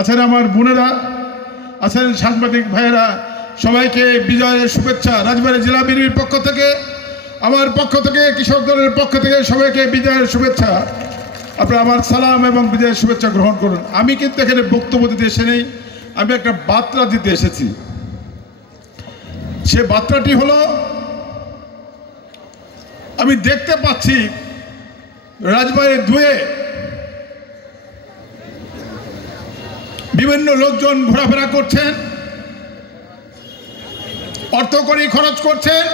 আছেন আমার বোনেরা, আছেন সাংবাদিক ভাইয়েরা, সবাইকে বিজয়ের শুভেচ্ছা। রাজবাড়ী জেলা বিএনপির পক্ষ থেকে, আমার পক্ষ থেকে, কৃষক দলের পক্ষ থেকে সবাইকে বিজয়ের শুভেচ্ছা। আপনারা আমার সালাম এবং বিজয়ের শুভেচ্ছা গ্রহণ করুন। আমি কিন্তু এখানে বক্তব্য দিতে এসে নেই, আমি একটা বার্তা দিতে এসেছি। সে বার্তাটি হলো, আমি দেখতে পাচ্ছি রাজবাড়ির ধুয়ে বিভিন্ন লোকজন ঘোরাফেরা করছেন, অর্থ করি খরচ করছেন।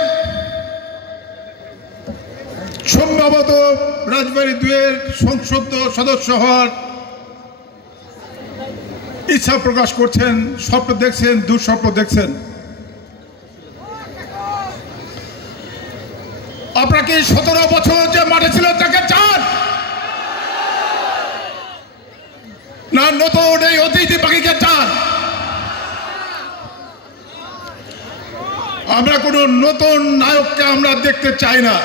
সম্ভবত রাজবাড়ি দুয়ের সংসদ সদস্য হওয়ার ইচ্ছা প্রকাশ করছেন, স্বপ্ন দেখছেন, দুঃস্বপ্ন দেখছেন। আপনাকে সতেরো বছর যে মাঠে ছিল তাকে চান? না নতুন এই অতিথি পাখিকে চান আমরা কোনো নতুন নায়ককে আমরা দেখতে চাই না।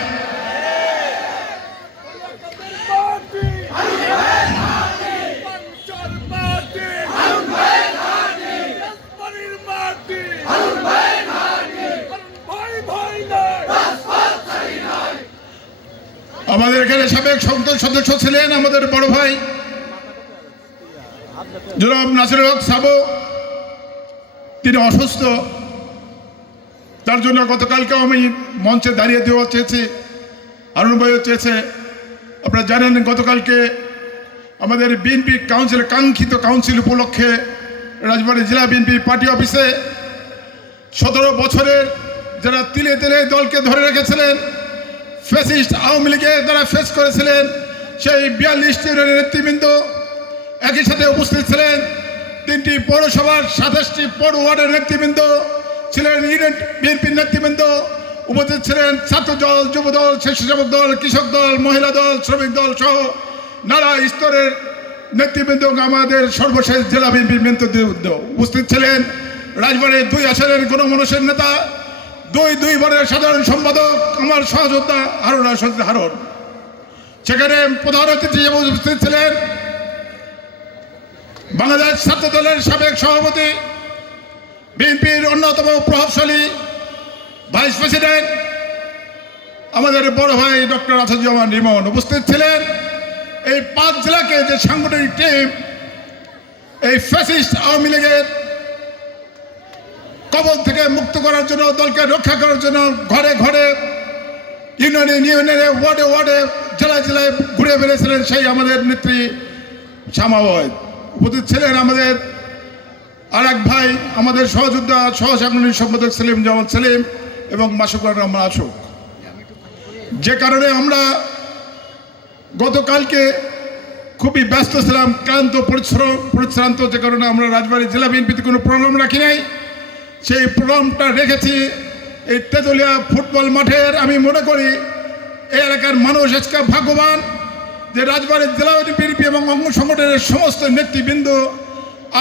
আমাদের এখানে সাবেক সংসদ সদস্য ছিলেন আমাদের বড় ভাই। জনাব নাসির হক সাবো, তিনি অসুস্থ। তার জন্য গতকালকেও আমি মঞ্চে দাঁড়িয়ে দেওয়া চেয়েছি, আরুণ ভাইও চেয়েছে। আপনারা জানেন গতকালকে আমাদের বিএনপি কাউন্সিল কাঙ্ক্ষিত কাউন্সিল উপলক্ষে রাজবাড়ী জেলা বিএনপি পার্টি অফিসে সতেরো বছরের যারা তিলে তিলে দলকে ধরে রেখেছিলেন ফেসিস্ট আওয়ামী লীগের দ্বারা ফেস করেছিলেন, সেই বিয়াল্লিশটি নেতৃবৃন্দ একই সাথে উপস্থিত ছিলেন তিনটি পৌরসভার সাতাশটি পৌর ওয়ার্ডের নেতৃবৃন্দ, ছিলেন ইউনিয়ন বিএনপির নেতৃবৃন্দ, উপস্থিত ছিলেন ছাত্র দল, যুব দল, স্বেচ্ছাসেবক দল, কৃষক দল, মহিলা দল, শ্রমিক দল সহ নানা স্তরের নেতৃবৃন্দ আমাদের সর্বশেষ জেলা বিএনপির নেতৃবৃন্দ। উপস্থিত ছিলেন রাজবাড়ির দুই আসনের গণমানুষের নেতা, দুই দুই বারের সাধারণ সম্পাদক আমার সহযোদ্ধা হারুন হারুন। সেখানে প্রধান অতিথি উপস্থিত ছিলেন বাংলাদেশ ছাত্র দলের সাবেক সভাপতি, বিএনপির অন্যতম প্রভাবশালী ভাইস প্রেসিডেন্ট, আমাদের বড় ভাই ডক্টর আসাদুজ্জামান রিমন উপস্থিত ছিলেন। এই পাঁচ জেলাকে যে সাংগঠনিক টিম, এই ফ্যাসিস্ট আওয়ামী লীগের কবল থেকে মুক্ত করার জন্য, দলকে রক্ষা করার জন্য ঘরে ঘরে ইউনিয়নে ইউনিয়নে ওয়ার্ডে ওয়ার্ডে, জেলায় জেলায় ঘুরে বেড়েছিলেন সেই আমাদের নেত্রী শ্যামাবয় উপস্থিত ছিলেন আমাদের আর এক ভাই, আমাদের সহযোদ্ধা সহসাংগঠনিক সম্পাদক সেলিম জামাল সেলিম এবং মাসুকুর রহমান আশোক। যে কারণে আমরা গতকালকে খুবই ব্যস্ত ছিলাম, ক্লান্ত পরিশ্রম পরিশ্রান্ত, যে কারণে আমরা রাজবাড়ী জেলা বিএনপিতে কোনো প্রোগ্রাম রাখি নাই। সেই প্রোগ্রামটা রেখেছি এই তেতুলিয়া ফুটবল মাঠের। আমি মনে করি, এই এলাকার মানুষ আজকে ভাগ্যবান। যে রাজবাড়ির জেলা বিএনপি এবং অঙ্গ সংগঠনের সমস্ত নেতৃবৃন্দ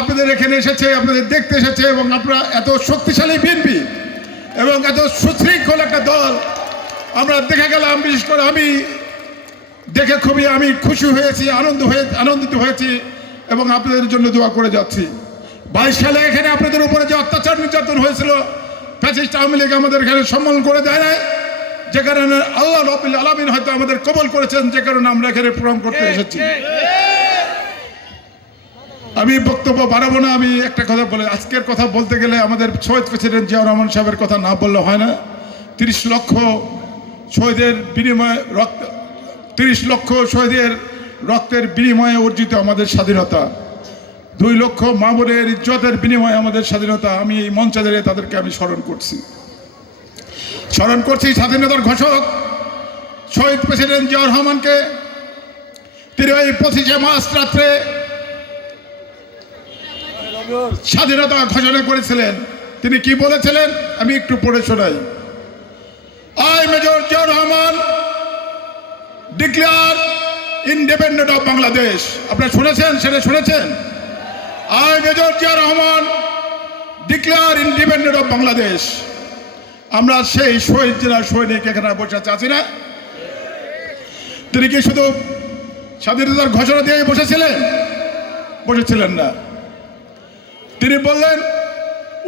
আপনাদের এখানে এসেছে, আপনাদের দেখতে এসেছে এবং আপনারা এত শক্তিশালী বিএনপি এবং এত সুশৃঙ্খল একটা দল, আমরা দেখে গেলাম, বিশেষ করে আমি দেখে খুবই আমি খুশি হয়েছি, আনন্দ হয়ে, আনন্দিত হয়েছি এবং আপনাদের জন্য দোয়া করে যাচ্ছি। বাইশ সালে এখানে আপনাদের উপরে যে অত্যাচার নির্যাতন হয়েছিল, ফ্যাসিস্ট আওয়ামী লীগ আমাদের এখানে সম্মান করে দেয় নাই। যে কারণে আল্লাহ রবিল আলমিন হয়তো আমাদের কবল করেছেন, যে কারণে আমরা এখানে প্রোগ্রাম করতে এসেছি। আমি বক্তব্য বাড়াবো না, আমি একটা কথা বলে, আজকের কথা বলতে গেলে আমাদের শহীদ প্রেসিডেন্ট জিয়াউর রহমান সাহেবের কথা না বললে হয় না। তিরিশ লক্ষ শহীদের বিনিময়ে রক্ত, তিরিশ লক্ষ শহীদের রক্তের বিনিময়ে অর্জিত আমাদের স্বাধীনতা। দুই লক্ষ মামুরের ইজ্জতের বিনিময়ে আমাদের স্বাধীনতা, আমি এই মঞ্চে দাঁড়িয়ে তাদেরকে আমি স্মরণ করছি। স্মরণ করছি স্বাধীনতার ঘোষক, শহীদ প্রেসিডেন্ট জিয়াউর রহমানকে। তিনি ওই পঁচিশে মার্চ রাত্রে স্বাধীনতা ঘোষণা করেছিলেন। তিনি কি বলেছিলেন? আমি একটু পড়ে শোনাই। I Major Ziaur Rahman declare independent of Bangladesh. আপনারা শুনেছেন? সেটা শুনেছেন? I Major Zia Rahman declare independent of Bangladesh. আমরা সেই শহীদ জেলার সৈনিক এখানে বসে আছে না? তিনি কি শুধু স্বাধীনতার ঘোষণা দিয়ে বসেছিলেন? বসেছিলেন না। তিনি বললেন,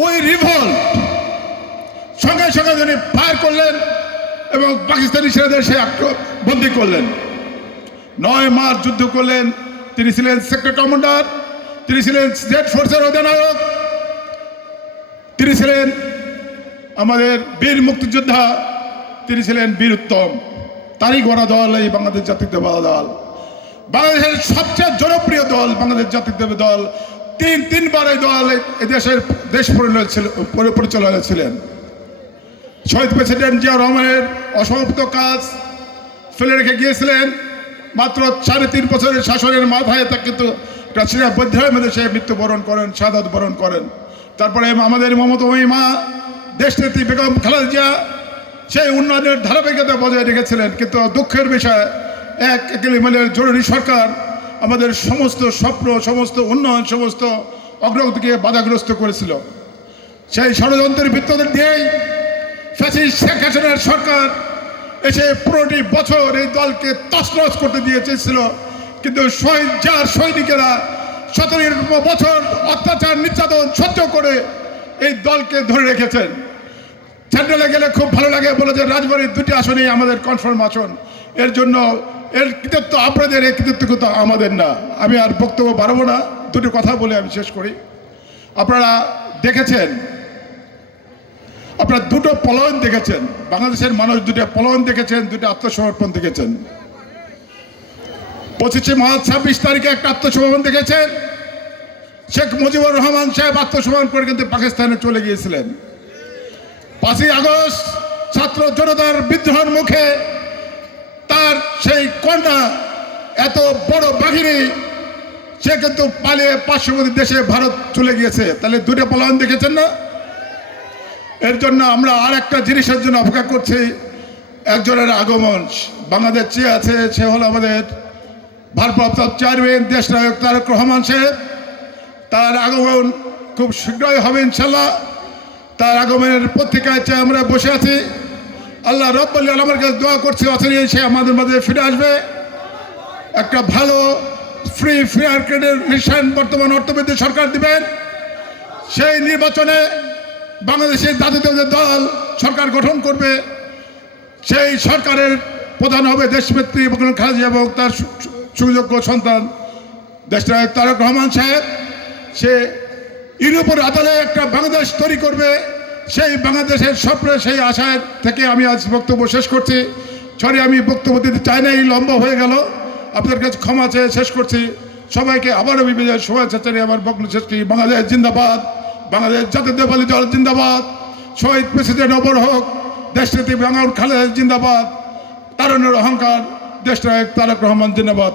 ওই রিভল্ট সঙ্গে সঙ্গে তিনি ফায়ার করলেন এবং পাকিস্তানি সেনাদের সে বন্দী করলেন। নয় মাস যুদ্ধ করলেন। তিনি ছিলেন সেক্টর কমান্ডার তিনি ছিলেন জেড ফোর্সের অধিনায়ক, তিনি ছিলেন আমাদের বীর মুক্তিযোদ্ধা, তিনি ছিলেন বীর উত্তম। তারই গড়া দল এই বাংলাদেশ জাতীয়তাবাদী দল। বাংলাদেশের সবচেয়ে জনপ্রিয় দল বাংলাদেশ জাতীয়তাবাদী দল। তিন, তিনবার এই দল দেশের, দেশ পরিচালনা ছিলেন। শহীদ প্রেসিডেন্ট জিয়া রহমানের অসমাপ্ত কাজ ফেলে রেখে গিয়েছিলেন। মাত্র সাড়ে তিন বছরের শাসনের মাথায় তা কিন্তু কাছিরা বৈদ্যায় মধ্যে সে মৃত্যুবরণ করেন সাদাত বরণ করেন। তারপরে আমাদের মমতাময়ী মা দেশনেত্রী বেগম খালেদা জিয়া সেই উন্নয়নের ধারাবাহিকতা বজায় রেখেছিলেন। কিন্তু দুঃখের বিষয়, এক একেলিমালের জরুরি সরকার আমাদের সমস্ত স্বপ্ন, সমস্ত উন্নয়ন, সমস্ত অগ্রগতিকে বাধাগ্রস্ত করেছিল। সেই ষড়যন্ত্রের ভিত্তিতে দিয়েই ফ্যাসিস্ট শেখ হাসিনার সরকার এসে পুরোটি বছর এই দলকে তছনছ করতে দিয়ে চেয়েছিল কিন্তু শহীদ, যার সৈনিকেরা সতেরো বছর অত্যাচার, নির্যাতন সহ্য করে এই দলকে ধরে রেখেছেন। সেন্ট্রালে গেলে খুব ভালো লাগে, বলে যে রাজবাড়ির দুটি আসনেই আমাদের কনফার্ম আসন। এর জন্য, এর কৃতিত্ব আপনাদের, এই কৃতিত্ব কিন্তু আমাদের না। আমি আর বক্তব্য বাড়াবো না, দুটি কথা বলে আমি শেষ করি। আপনারা দেখেছেন, আপনারা দুটো পলায়ন দেখেছেন। বাংলাদেশের মানুষ দুটো পলায়ন দেখেছেন, দুটো আত্মসমর্পণ দেখেছেন। পঁচিশে মার্চ, ছাব্বিশ তারিখে একটা আত্মসমর্পণ দেখেছেন। শেখ মুজিবুর রহমান সাহেব আত্মসমর্পণ করে কিন্তু পাকিস্তানে চলে গিয়েছিলেন। পাঁচই আগস্ট ছাত্র জনতার বিদ্রোহের মুখে তার সেই কন্যা এত বড় বাহিনী, সে কিন্তু পালিয়ে পার্শ্ববর্তী দেশে ভারত চলে গিয়েছে। তাহলে দুটো পলায়ন দেখেছেন না? এর জন্য আমরা আর একটা জিনিসের জন্য অপেক্ষা করছি, একজনের আগমন। বাংলাদেশ চেয়ে আছে, সে হলো আমাদের ভারপ্রাপ্ত চেয়ারম্যান দেশ নায়ক তারক রহমান সাহেব। তার আগমন খুব শীঘ্রই হবে ইনশাল্লাহ তার আগমনের চেয়ে আমরা বসে আছি, আল্লাহ রব্বাল আলমের কাছে দোয়া করছি অথরি সে আমাদের মাঝে ফিরে আসবে। একটা ভালো ফ্রি ফেয়ার ক্রেডের মিশন বর্তমান অর্থবিদ্যা সরকার দিবেন। সেই নির্বাচনে বাংলাদেশের জাতীয়তাবাদী দল সরকার গঠন করবে। সেই সরকারের প্রধান হবে দেশনেত্রী বেগম খালেদা এবং তার সুযোগ্য সন্তান দেশনায়ক তারক রহমান সাহেব। সে ইউরোপের আদালে একটা বাংলাদেশ তৈরি করবে। সেই বাংলাদেশের স্বপ্নে, সেই আশায় থেকে আমি আজ বক্তব্য শেষ করছি। সরি, আমি বক্তব্য দিতে চাই না এই লম্বা হয়ে গেল। আপনাদের কাছে ক্ষমা চেয়ে শেষ করছি। সবাইকে আবারও বিজয়ের শুভেচ্ছা জানিয়ে আমার বক্তব্য শেষ করি। বাংলাদেশ জিন্দাবাদ, বাংলাদেশ জাতীয়তাবাদী দল জিন্দাবাদ। শহীদ প্রেসিডেন্ট অবর হোক, দেশনেত্রী বাঙাল খালেদা জিন্দাবাদ। তারণের অহংকার, দেশনায়ক তারেক রহমান জিন্দাবাদ।